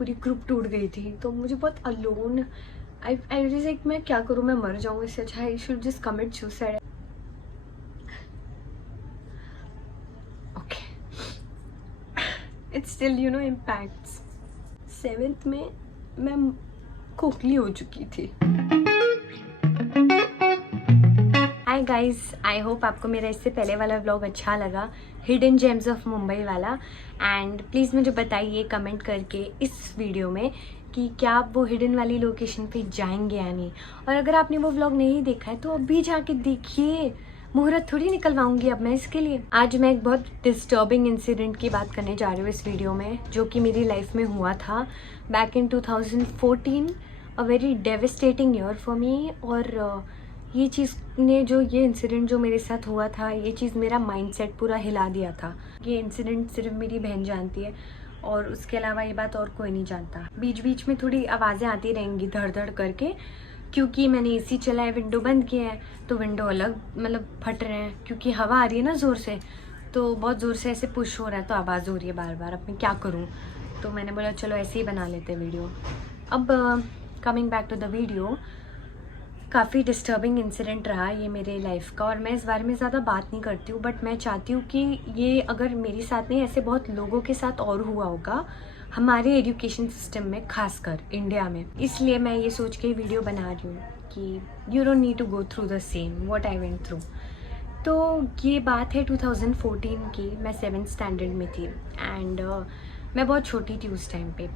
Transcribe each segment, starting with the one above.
पूरी ग्रुप टूट गई थी, तो मुझे बहुत अलोन आई वाज लाइक मैं क्या करूँ, मैं मर जाऊँ, इससे अच्छा I should just commit suicide. Okay, it's still impacts. 7th में मैं खोखली हो चुकी थी। हाय गाइस, आई होप आपको मेरा इससे पहले वाला व्लॉग अच्छा लगा, हिडन जेम्स ऑफ मुंबई वाला। एंड प्लीज़ मुझे बताइए कमेंट करके इस वीडियो में कि क्या आप वो हिडन वाली लोकेशन पे जाएंगे या नहीं। और अगर आपने वो व्लॉग नहीं देखा है तो अभी जाके देखिए, मुहूर्त थोड़ी निकलवाऊंगी अब मैं इसके लिए। आज मैं एक बहुत डिस्टर्बिंग इंसिडेंट की बात करने जा रही हूँ इस वीडियो में, जो कि मेरी लाइफ में हुआ था back in 2014, a very devastating year for me. और ये चीज़ ने ये इंसिडेंट जो मेरे साथ हुआ था, ये चीज़ मेरा माइंडसेट पूरा हिला दिया था। ये इंसिडेंट सिर्फ मेरी बहन जानती है और उसके अलावा ये बात और कोई नहीं जानता। बीच बीच में थोड़ी आवाज़ें आती रहेंगी धड़ धड़ करके, क्योंकि मैंने एसी चला है, विंडो बंद किया है, तो विंडो अलग मतलब फट रहे हैं क्योंकि हवा आ रही है ना ज़ोर से, तो बहुत ज़ोर से ऐसे पुश हो रहा है तो आवाज़ हो रही है बार बार। अब मैं क्या करूँ, तो मैंने बोला चलो ऐसे ही बना लेते वीडियो। अब coming back to the video, काफ़ी डिस्टर्बिंग इंसिडेंट रहा ये मेरे लाइफ का, और मैं इस बारे में ज़्यादा बात नहीं करती हूँ, बट मैं चाहती हूँ कि ये अगर मेरे साथ नहीं, ऐसे बहुत लोगों के साथ और हुआ होगा हमारे एजुकेशन सिस्टम में, खासकर इंडिया में। इसलिए मैं ये सोच के वीडियो बना रही हूँ कि you don't need to go through the same what I went through. तो ये बात है 2014 की, मैं 7th स्टैंडर्ड में थी एंड मैं बहुत छोटी थी उस टाइम पे।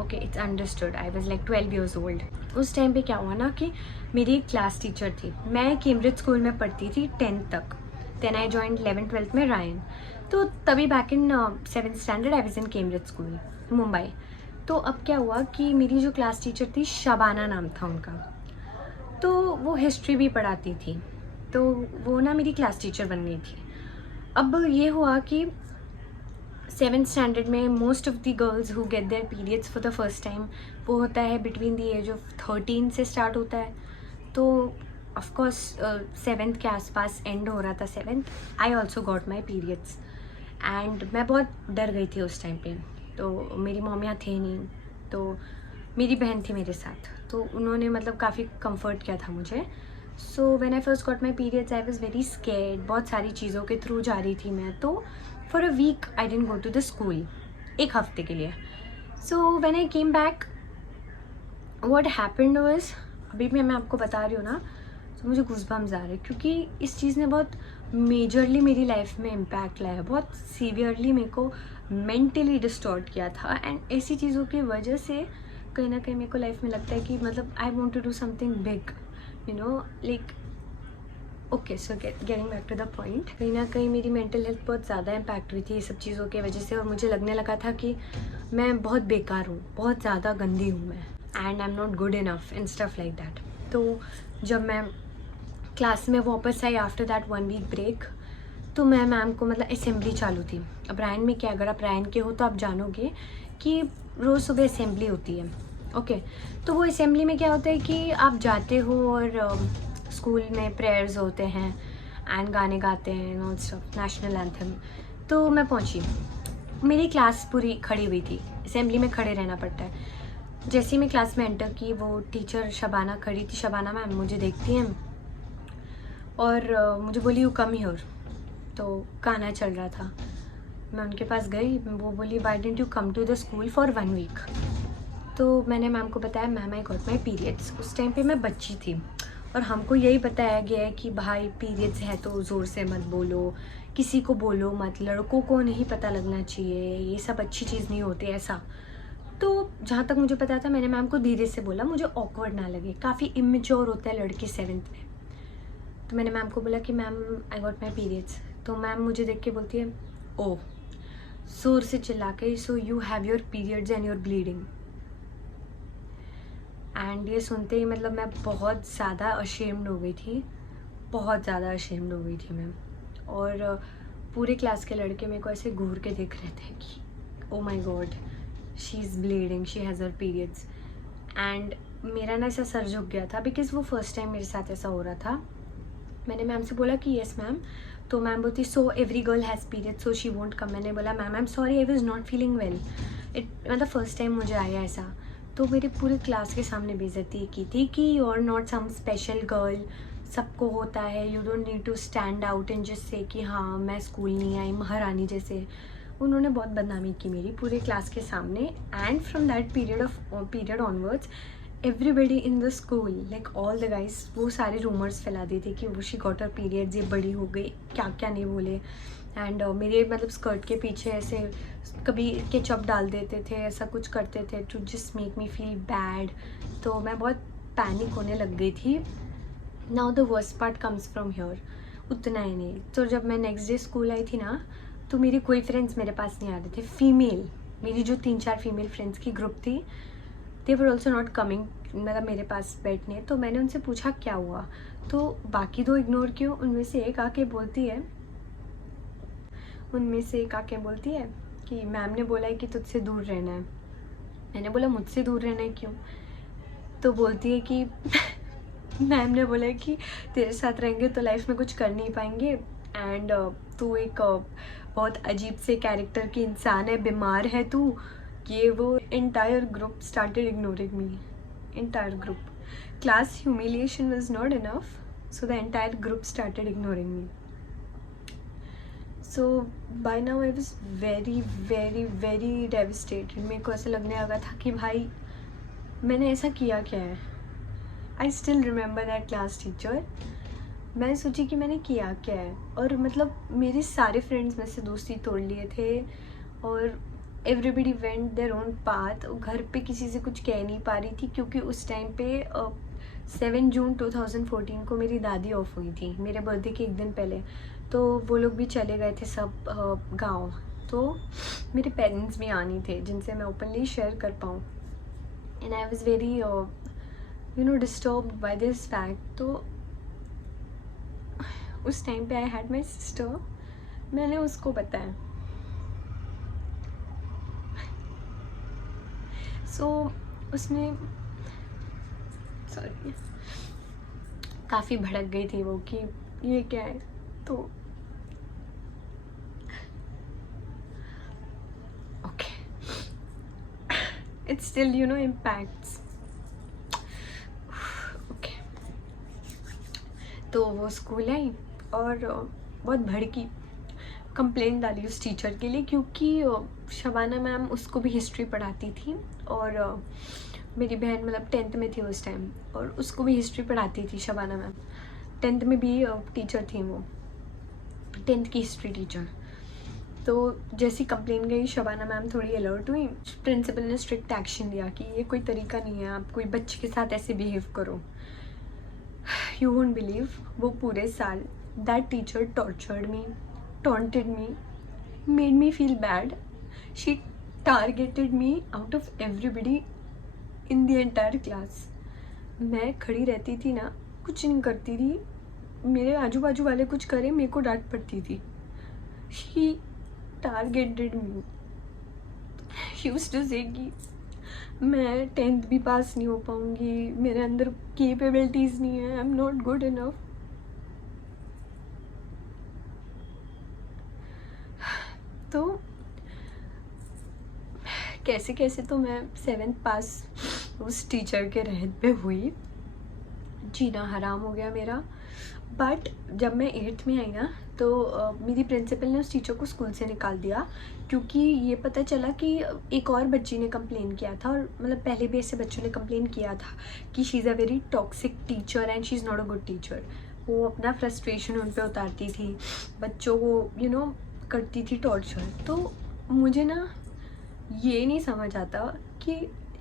Okay, it's understood, I was like 12 years old. उस टाइम पे क्या हुआ ना कि मेरी एक क्लास टीचर थी, मैं कैम्ब्रिज स्कूल में पढ़ती थी 10th तक, then I joined 11th 12th में रायन। तो तभी back in 7th standard I was in Cambridge school Mumbai. तो अब क्या हुआ कि मेरी जो क्लास टीचर थी, शबाना नाम था उनका, तो वो हिस्ट्री भी पढ़ाती थी, तो वो ना मेरी क्लास टीचर बन गई थी। अब ये हुआ कि 7th स्टैंडर्ड में most of the girls who get there periods for the first time, वो होता है बिटवीन द एज ऑफ 13 से स्टार्ट होता है। तो ऑफकोर्स 7th के आसपास एंड हो रहा था 7th, I also got my periods and मैं बहुत डर गई थी उस टाइम पे। तो मेरी मॉम यहाँ थे नहीं, तो मेरी बहन थी मेरे साथ, तो उन्होंने मतलब काफ़ी कंफर्ट किया था मुझे। सो when I first got my periods I was very scared, बहुत सारी चीज़ों के थ्रू जा रही थी मैं। तो for a week I didn't go to the school, एक हफ्ते के लिए। So when I came back, what happened was, अभी भी मैं आपको बता रही हूँ ना, तो मुझे गूज़बम्स आ रहे हैं, क्योंकि इस चीज़ ने बहुत मेजरली मेरी लाइफ में इम्पैक्ट लाया, बहुत सीवियरली मेरे को मेंटली डिस्टॉर्ट किया था। एंड ऐसी चीज़ों की वजह से कहीं ना कहीं मेरे को लाइफ में लगता है कि मतलब I want to do something big, like okay. So getting back to the point, कहीं ना कहीं मेरी मेंटल हेल्थ बहुत ज़्यादा इम्पैक्ट हुई थी ये सब चीज़ों की वजह से, और मुझे लगने लगा था कि मैं बहुत बेकार हूँ, बहुत ज़्यादा गंदी हूँ मैं, and I am not good enough and stuff like that. तो जब मैं क्लास में वापस आई आफ्टर दैट 1 वीक ब्रेक, तो मैं मैम को मतलब असेंबली चालू थी। अब रायन में क्या, अगर आप रायन के हो तो आप जानोगे कि रोज़ सुबह असेंबली होती है। ओके, तो वो असेंबली में क्या होता है कि आप जाते हो और स्कूल में प्रेयर्स होते हैं एंड गाने गाते हैं नॉन स्टॉप, नेशनल एंथम। तो मैं पहुंची, मेरी क्लास पूरी खड़ी हुई थी, असेंबली में खड़े रहना पड़ता है। जैसे ही मैं क्लास में एंटर की, वो टीचर शबाना खड़ी थी, शबाना मैम मुझे देखती हैं और मुझे बोली यू कम हियर। तो गाना चल रहा था, मैं उनके पास गई, वो बोली why didn't you come to the school for 1 week. तो मैंने मैम को बताया ma'am I got my periods. उस टाइम पे मैं बच्ची थी और हमको यही बताया गया है कि भाई पीरियड्स है तो ज़ोर से मत बोलो, किसी को बोलो मत, लड़कों को नहीं पता लगना चाहिए, ये सब अच्छी चीज़ नहीं होती ऐसा। तो जहाँ तक मुझे पता था, मैंने मैम को धीरे से बोला, मुझे ऑकवर्ड ना लगे, काफ़ी इमेच्योर होता है लड़के 7th में। तो मैंने मैम को बोला कि ma'am I got my periods. तो मैम मुझे देख के बोलती है ओ, जोर से चिल्ला के, so you have your periods and your bleeding. And ये सुनते ही मतलब मैं बहुत ज़्यादा अशेम्ड हो गई थी, बहुत ज़्यादा अशेम्ड हो गई थी मैं। और पूरे क्लास के लड़के मेरे को ऐसे घूर के देख रहे थे कि oh my god, she is bleeding, she has her periods. And मेरा ना ऐसा सर झुक गया था, बिकॉज़ वो फर्स्ट टाइम मेरे साथ ऐसा हो रहा था। मैंने मैम से बोला कि येस मैम, तो मैम बोलती so every girl has period so she won't come. मैंने बोला ma'am I am sorry I was not feeling well. मतलब फर्स्ट टाइम मुझे आया ऐसा। तो मेरी पूरी क्लास के सामने बेइज्जती की थी कि you are not some special girl, सबको होता है, you don't need to stand out and just say कि हाँ मैं स्कूल नहीं आई महारानी जैसे। उन्होंने बहुत बदनामी की मेरी पूरे क्लास के सामने। And from that period onwards everybody in the school like all the guys वो सारे रूमर्स फैलाते थे कि वो शी गॉट हर पीरियड्स, ये बड़ी हो गई, क्या क्या नहीं बोले। एंड मेरे मतलब स्कर्ट के पीछे ऐसे कभी केचप डाल देते थे, ऐसा कुछ करते थे to just make me feel bad. तो मैं बहुत पैनिक होने लग गई थी। Now the worst part comes from here. उतना ही नहीं, तो जब मैं नेक्स्ट डे स्कूल आई थी ना, तो मेरी कोई फ्रेंड्स मेरे पास नहीं आ रहे थे। फीमेल मेरी जो 3-4 फीमेल फ्रेंड्स की ग्रुप थी, दे वर ऑल्सो नॉट कमिंग मतलब मेरे पास बैठने। तो मैंने उनसे पूछा क्या हुआ, तो बाकी 2 इग्नोर क्यों, उनमें से एक आके बोलती है कि मैम ने बोला है कि तुझसे दूर रहना है। मैंने बोला मुझसे दूर रहना है क्यों? तो बोलती है कि मैम ने बोला है कि तेरे साथ रहेंगे तो लाइफ में कुछ कर नहीं पाएंगे एंड तू एक बहुत अजीब से कैरेक्टर की इंसान है, बीमार है तू। ये वो entire group started ignoring me, entire group. Class humiliation was not enough, so the entire group started ignoring me. So by now I was very very very devastated. मेरे को ऐसा लगने लगा था कि भाई मैंने ऐसा किया क्या है। I still remember that class teacher. मैं सोची कि मैंने किया क्या है, और मतलब मेरे सारे फ्रेंड्स में से दोस्ती तोड़ लिए थे और everybody went their own path. घर पे किसी से कुछ कह नहीं पा रही थी क्योंकि उस टाइम पे 7 जून 2014 को मेरी दादी ऑफ हुई थी, मेरे बर्थडे के एक दिन पहले। तो वो लोग भी चले गए थे सब गाँव। तो मेरे पेरेंट्स भी आनी थे जिनसे मैं ओपनली शेयर कर पाऊँ। And I was very disturbed by this fact. तो उस टाइम पे आई हैड माई सिस्टर, मैंने उसको बताया। सो उसने सॉरी काफ़ी भड़क गई थी वो कि ये क्या है। तो okay it's still impacts. Okay तो वो स्कूल आई और बहुत भड़की, कंप्लेंट डाली उस टीचर के लिए क्योंकि शबाना मैम उसको भी हिस्ट्री पढ़ाती थी और मेरी बहन मतलब 10th में थी उस टाइम और उसको भी हिस्ट्री पढ़ाती थी शबाना मैम। 10th में भी टीचर थी वो, 10th की हिस्ट्री टीचर। तो जैसी कंप्लेन गई शबाना मैम थोड़ी अलर्ट हुई, प्रिंसिपल ने स्ट्रिक्ट एक्शन लिया कि ये कोई तरीका नहीं है, आप कोई बच्चे के साथ ऐसे बिहेव करो। यू वोंट बिलीव, वो पूरे साल that teacher tortured me, taunted me, made me feel bad. She targeted me out of everybody in the entire class. मैं खड़ी रहती थी ना, कुछ नहीं करती थी, मेरे आजू बाजू वाले कुछ करें मेरे को डांट पड़ती थी। She targeted me. She used to say कि मैं 10th भी पास नहीं हो पाऊँगी, मेरे अंदर कैपेबिलिटीज़ नहीं है, आई एम नॉट गुड इनफ। तो कैसे कैसे तो मैं 7th पास उस टीचर के रहत पे हुई, जीना हराम हो गया मेरा। बट जब मैं 8th में आई ना तो मेरी प्रिंसिपल ने उस टीचर को स्कूल से निकाल दिया क्योंकि ये पता चला कि एक और बच्ची ने कंप्लेन किया था, और मतलब पहले भी ऐसे बच्चों ने कंप्लेन किया था कि she is a very toxic teacher and she is not a good teacher. वो अपना फ्रस्ट्रेशन उन पर उतारती थी, बच्चों को करती थी टॉर्चर। तो मुझे ना ये नहीं समझ आता कि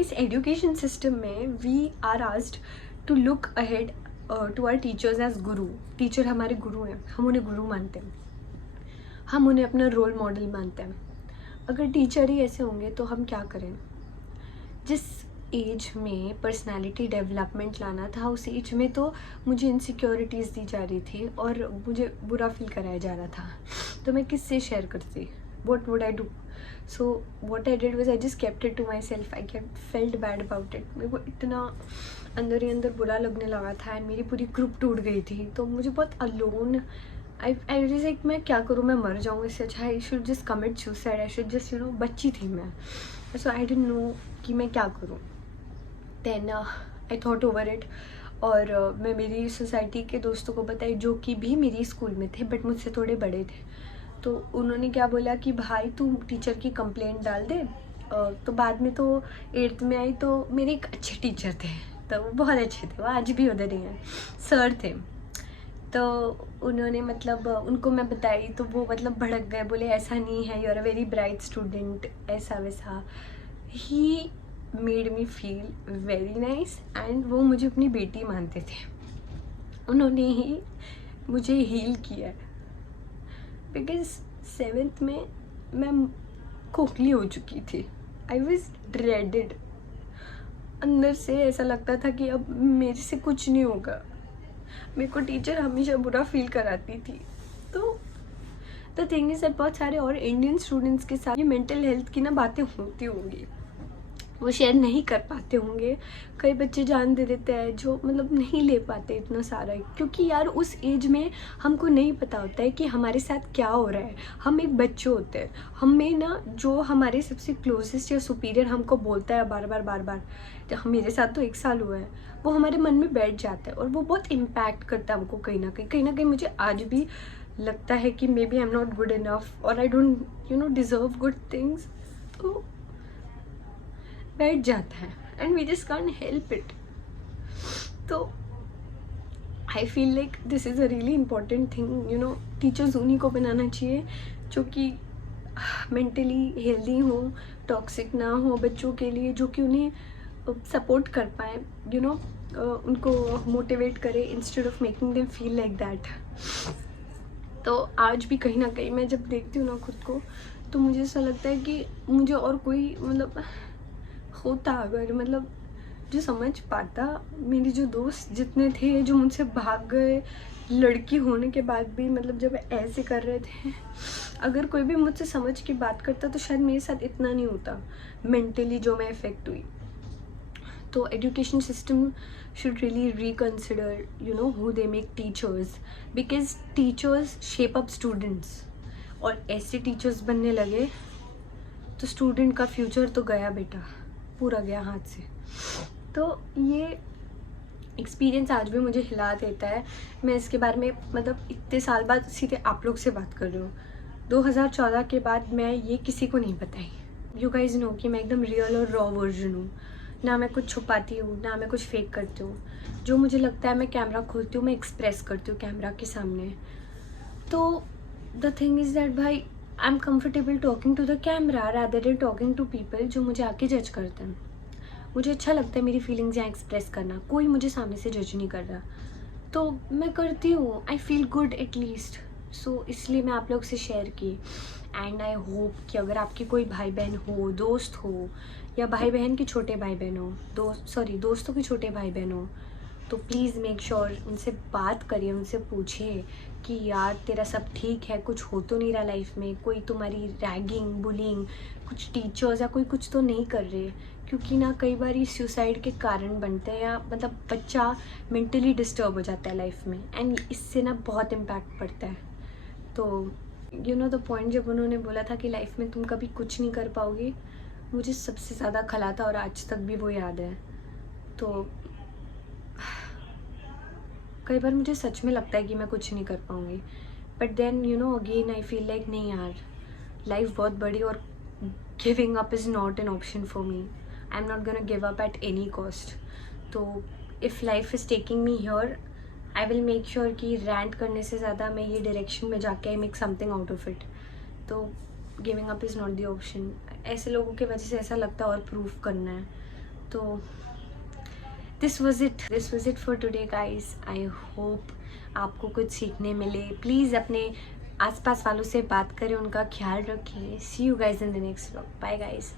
इस एजुकेशन सिस्टम में we are asked to look ahead to our teachers as guru. Teacher हमारे गुरु हैं, हम उन्हें गुरु मानते हैं, हम उन्हें अपना रोल मॉडल मानते हैं। अगर टीचर ही ऐसे होंगे तो हम क्या करें। जिस एज में पर्सनालिटी डेवलपमेंट लाना था उस एज में तो मुझे इनसिक्योरिटीज़ दी जा रही थी और मुझे बुरा फील कराया जा रहा था। तो मैं किससे शेयर करती, what would I do? So what I did was I just kept it to myself. I felt bad about it. मेरे को इतना अंदर ही अंदर बुरा लगने लगा था एंड मेरी पूरी ग्रुप टूट गई थी। तो मुझे बहुत अलोन आई वाज लाइक मैं क्या करूँ, मैं मर जाऊँ, इससे अच्छा I should just commit suicide, I should just बच्ची थी मैं, सो आई डिडंट नो कि मैं क्या करूँ। Then I thought over it, और मैं मेरी सोसाइटी के दोस्तों को बताई जो कि भी मेरी स्कूल में थे बट मुझसे थोड़े बड़े थे। तो उन्होंने क्या बोला कि भाई तू टीचर की कंप्लेंट डाल दे। तो बाद में तो 8th में आई तो मेरे एक अच्छे टीचर थे, तो वो बहुत अच्छे थे, वो आज भी उधर ही हैं, सर थे। तो उन्होंने मतलब उनको मैं बताई तो वो मतलब भड़क गए, बोले ऐसा नहीं है, you are a very bright student, ऐसा वैसा। He made me feel very nice, and वो मुझे अपनी बेटी मानते थे, उन्होंने ही मुझे हील किया। बिकॉज 7th में मैं खोखली हो चुकी थी, आई वॉज ड्रेडेड, अंदर से ऐसा लगता था कि अब मेरे से कुछ नहीं होगा। मेरे को टीचर हमेशा बुरा फील कराती थी। तो द थिंग इज दैट बहुत सारे और इंडियन स्टूडेंट्स के साथ ये मेंटल हेल्थ की ना बातें होती होंगी, वो शेयर नहीं कर पाते होंगे। कई बच्चे जान दे देते हैं जो मतलब नहीं ले पाते इतना सारा, क्योंकि यार उस एज में हमको नहीं पता होता है कि हमारे साथ क्या हो रहा है। हम एक बच्चे होते हैं, हमें ना जो हमारे सबसे क्लोजेस्ट या सुपीरियर हमको बोलता है बार बार, तो मेरे साथ तो 1 साल हुआ है, वो हमारे मन में बैठ जाता है और वो बहुत इम्पैक्ट करता है हमको कहीं ना कहीं मुझे आज भी लगता है कि maybe I am not good enough और I don't deserve good things, तो बैठ जाता है and we just can't help it. तो I feel like this is a really important thing, teachers उन्हीं को बनाना चाहिए जो कि मेंटली हेल्दी हो, टॉक्सिक ना हो बच्चों के लिए, जो कि उन्हें सपोर्ट कर पाए, उनको मोटिवेट करे instead of making them feel like that. तो आज भी कहीं ना कहीं मैं जब देखती हूँ ना खुद को, तो मुझे ऐसा लगता है कि मुझे और कोई मतलब होता अगर मतलब जो समझ पाता। मेरे जो दोस्त जितने थे जो मुझसे भाग गए लड़की होने के बाद भी, मतलब जब ऐसे कर रहे थे, अगर कोई भी मुझसे समझ के बात करता तो शायद मेरे साथ इतना नहीं होता मेंटली जो मैं इफ़ेक्ट हुई। तो education system should really reconsider who they make teachers, because teachers shape up students, और ऐसे टीचर्स बनने लगे तो स्टूडेंट का फ्यूचर तो गया बेटा, पूरा गया हाथ से। तो ये एक्सपीरियंस आज भी मुझे हिला देता है। मैं इसके बारे में मतलब इतने साल बाद सीधे आप लोग से बात कर रही हूँ, 2014 के बाद मैं ये किसी को नहीं बताई। यू गाइज नो कि मैं एकदम रियल और रॉ वर्जन हूँ, ना मैं कुछ छुपाती हूँ ना मैं कुछ फेक करती हूँ। जो मुझे लगता है मैं कैमरा खोलती हूँ, मैं एक्सप्रेस करती हूँ कैमरा के सामने। तो द थिंग इज़ दैट भाई I am comfortable talking to the camera rather than talking to people जो मुझे आके जज करते हैं। मुझे अच्छा लगता है मेरी फीलिंग्स यहाँ एक्सप्रेस करना, कोई मुझे सामने से जज नहीं कर रहा, तो मैं करती हूँ, आई फील गुड एटलीस्ट। सो इसलिए मैं आप लोग से शेयर की। एंड आई होप कि अगर आपके कोई भाई बहन हो, दोस्त हो, या भाई बहन के छोटे भाई बहन हो, दोस्तों के छोटे भाई बहन हो, तो प्लीज़ मेक श्योर उनसे बात करिए, उनसे पूछिए कि यार तेरा सब ठीक है, कुछ हो तो नहीं रहा लाइफ में, कोई तुम्हारी रैगिंग बुलिंग कुछ टीचर्स या कोई कुछ तो नहीं कर रहे। क्योंकि ना कई बार ये सुसाइड के कारण बनते हैं, या मतलब बच्चा मेंटली डिस्टर्ब हो जाता है लाइफ में, एंड इससे ना बहुत इम्पैक्ट पड़ता है। तो द पॉइंट जब उन्होंने बोला था कि लाइफ में तुम कभी कुछ नहीं कर पाओगी, मुझे सबसे ज़्यादा खला था और आज तक भी वो याद है। तो कई बार मुझे सच में लगता है कि मैं कुछ नहीं कर पाऊँगी, but then again I feel like नहीं यार, लाइफ बहुत बड़ी और giving up is not an option for me. I am not gonna give up at any cost. तो if life is taking me here, I will make sure कि rant करने से ज़्यादा मैं ये डायरेक्शन में जाके I make something out of it. तो giving up is not the option. ऐसे लोगों की वजह से ऐसा लगता है और प्रूफ करना है। तो this was it for today guys. I hope आपको कुछ सीखने मिले। प्लीज़ अपने आसपास वालों से बात करें, उनका ख्याल रखें। See you guys in the next vlog. Bye guys.